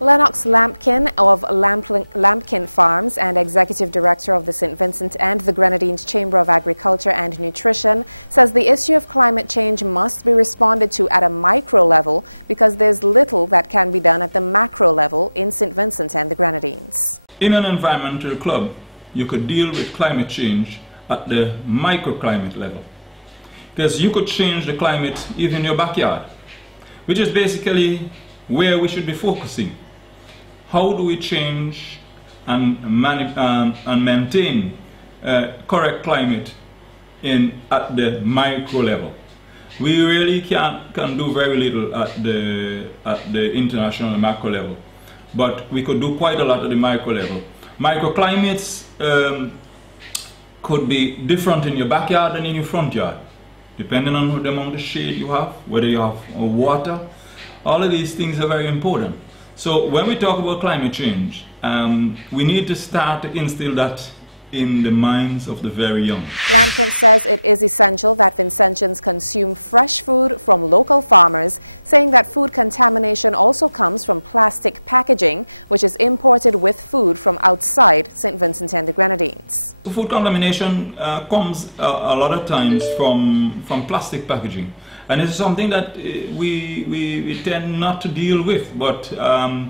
Lennox Lampkin of Lampkin Farms and Executive Director of the St. Vincent and the Grenadines Chamber of Agriculture and Nutrition says the issue of climate change must be responded to at a micro level because there's little that can be done at the macro level in St. Vincent and the Grenadines. In an environmental club, you could deal with climate change at the microclimate level, because you could change the climate even in your backyard, which is basically where we should be focusing. How do we change and maintain correct climate at the micro level? We really can do very little at the international and macro level, but we could do quite a lot at the micro level. Microclimates could be different in your backyard and in your front yard, depending on the amount of shade you have, whether you have water. All of these things are very important. So when we talk about climate change, we need to start to instill that in the minds of the very young. Lampkin says it is essential that Vincentians consume fresh food from local farmers, saying that food contamination also comes from plastic packaging, which is imported with food from outside St. Vincent and the Grenadines. Food contamination comes a lot of times from plastic packaging. And it's something that we tend not to deal with, but I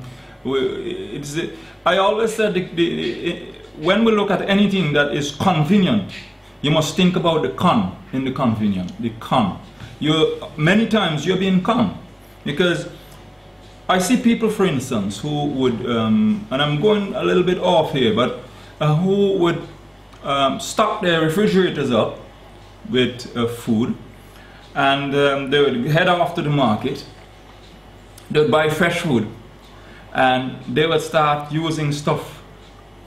always said when we look at anything that is convenient, you must think about the con in the convenient, the con. Many times you're being con, because I see people, for instance, who would, and I'm going a little bit off here, but who would stock their refrigerators up with food, and they would head off to the market, they would buy fresh food, and they would start using stuff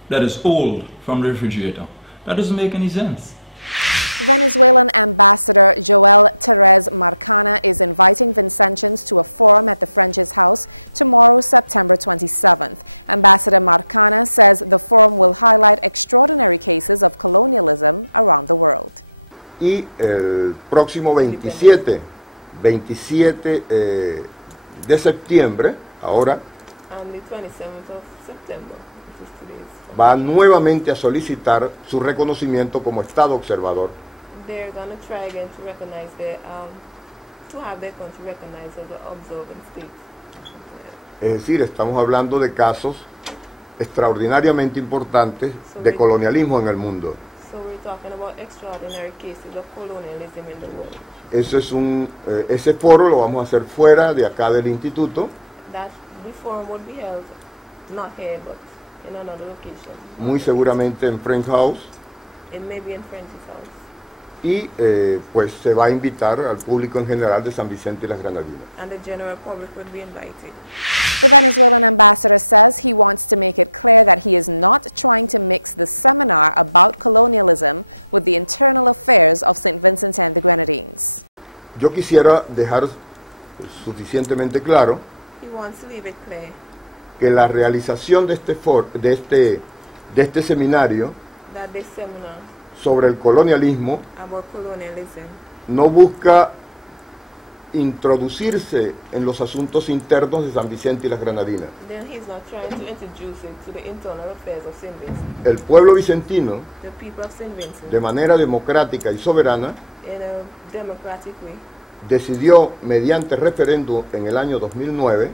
that is old from the refrigerator. That doesn't make any sense. Venezuelan Ambassador Joel Therese Marcana is inviting Vincentians to a forum at the French's House tomorrow, September 27th. Ambassador Marcana says the forum will highlight extraordinary cases of colonialism around the world. Y el próximo 27 de septiembre, ahora, and the 27th of September, which is today's, va nuevamente a solicitar su reconocimiento como Estado observador. They're going to try again to recognize to have their country recognized as an observant state. Es decir, estamos hablando de casos extraordinariamente importantes de colonialismo en el mundo. So we're talking about extraordinary cases of colonialism in the world. Eso es ese foro lo vamos a hacer fuera de acá del instituto. The forum would be held not here but in another location. Muy seguramente en French House. It may be in French's House. Y pues se va a invitar al público en general de San Vicente y las Granadinas. And the general public would be invited. The Venezuelan ambassador says he wants to make it clear that he is not trying to mix the seminar about colonialism with the internal affairs of St. Vincent and the Grenadines. Yo quisiera dejar suficientemente claro que la realización de este seminario sobre el colonialismo no busca introducirse en los asuntos internos de San Vicente y las Granadinas. El pueblo vicentino, de manera democrática y soberana, decidió mediante referéndum en el año 2009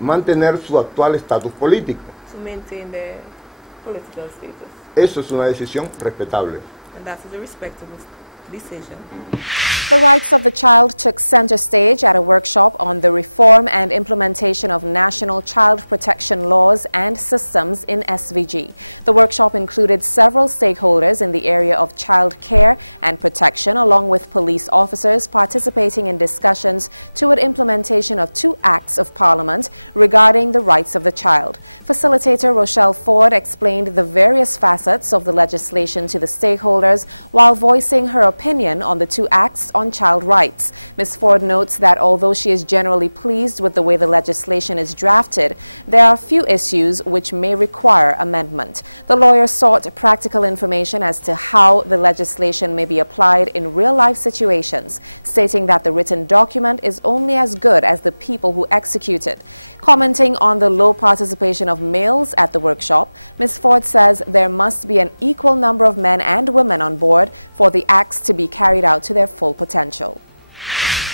mantener su actual estatus político. Eso es una decisión respetable. The rights of the child took center stage at a workshop on the reform and implementation of national child protection laws and systems in SVG. The workshop included several stakeholders in the area of child care and protection, along with police officers participating in discussions toward implementation of 2 acts of Parliament regarding the rights of the child. Facilitator Rochelle Ford explained the various facets of the legislation to the stakeholders while voicing her opinion on the two acts on child rights. Ms. Ford notes that although she is generally pleased with the way the legislation is drafted, there are few issues which may require amendment. The lawyer sought practical information as to how the legislation may be applied in real-life situations, stating that the written document is only as good as the people who execute it. Commenting on the low participation of males at the workshop, Ms. Ford says there must be an equal number of men and women on board for the acts to be carried out to their full potential.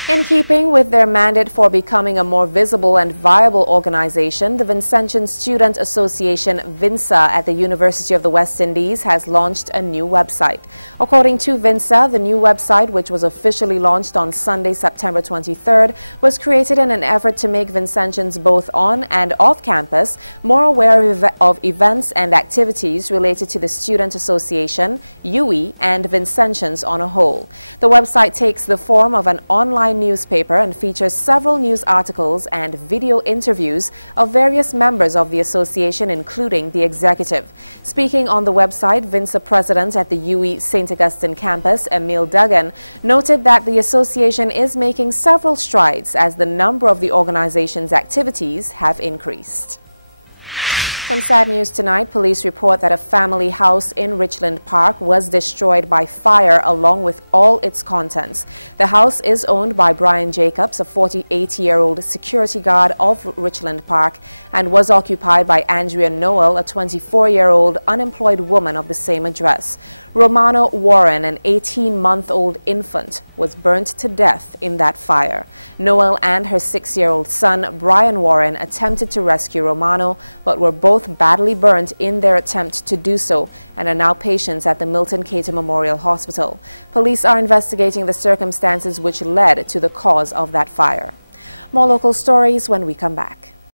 In keeping with their mandate for becoming a more visible and viable organization, the Vincentian Student Association VINSA at the University of the West Indies has launched a new website. According to VINSA, the new website, which was officially launched on Sunday, September 23rd, was created in an effort to make Vincentians both on and off campus more aware of events and activities related to the Student Association, UE, and Vincentians on a whole. The website takes the form of an online newspaper and features several news articles and video interviews of various members of the association, including the executive. Speaking on the website, VINSA president at the UE St. Augustine campus, Emil Duggan, noted that the association is making several strides as the number of the organization's activities have increased. Some sad news tonight. Police report that a family house in Richland Park was destroyed by fire along with all its contents. The house is owned by Brian Jacobs, a 48-year-old security guard of Richland Park, and was occupied by Andrea Noel, a 24-year-old unemployed woman of the same address. Romano Warren, an 18-month-old infant, was burnt to death in that fire. Noel and her 6-year-old son, Brian Warren, attempted to rescue Romano, but were both badly burnt in their attempt to do so and are now patients at the Milton Cater Memorial Hospital. Police are investigating the circumstances which led to the cause of that fire. More local stories when we come back.